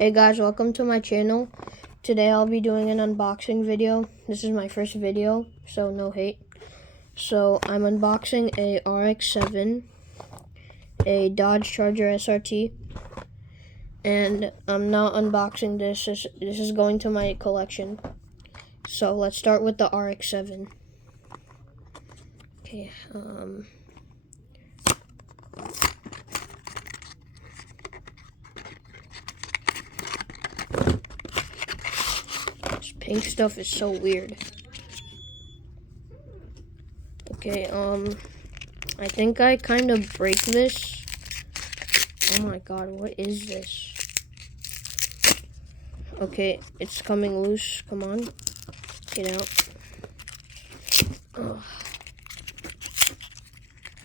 Hey guys, welcome to my channel. Today I'll be doing an unboxing video. This is my first video, so no hate. So I'm unboxing a RX-7, a Dodge Charger SRT, and I'm not unboxing this. This is going to my collection. So let's start with the RX-7. Okay, this pink stuff is so weird. Okay, I think I kind of break this. Oh my god, what is this? Okay, it's coming loose. Come on. Get out. Ugh.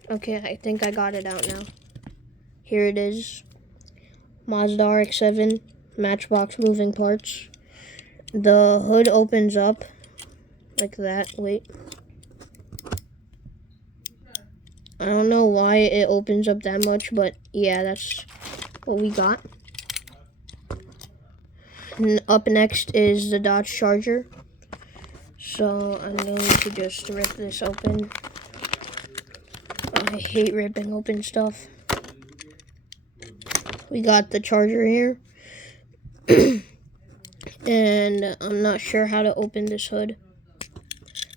Okay, I think I got it out now. Here it is. Mazda RX-7, Matchbox moving parts. The hood opens up like that. Wait. I don't know why it opens up that much, but yeah, that's what we got. And up next is the Dodge Charger. So I'm going to just rip this open. I hate ripping open stuff. We got the Charger here. And I'm not sure how to open this hood.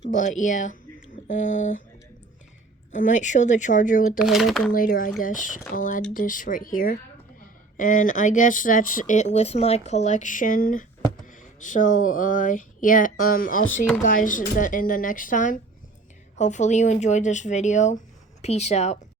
But yeah. I might show the Charger with the hood open later, I guess. I'll add this right here. And I guess that's it with my collection. So, yeah, I'll see you guys in the next time. Hopefully you enjoyed this video. Peace out.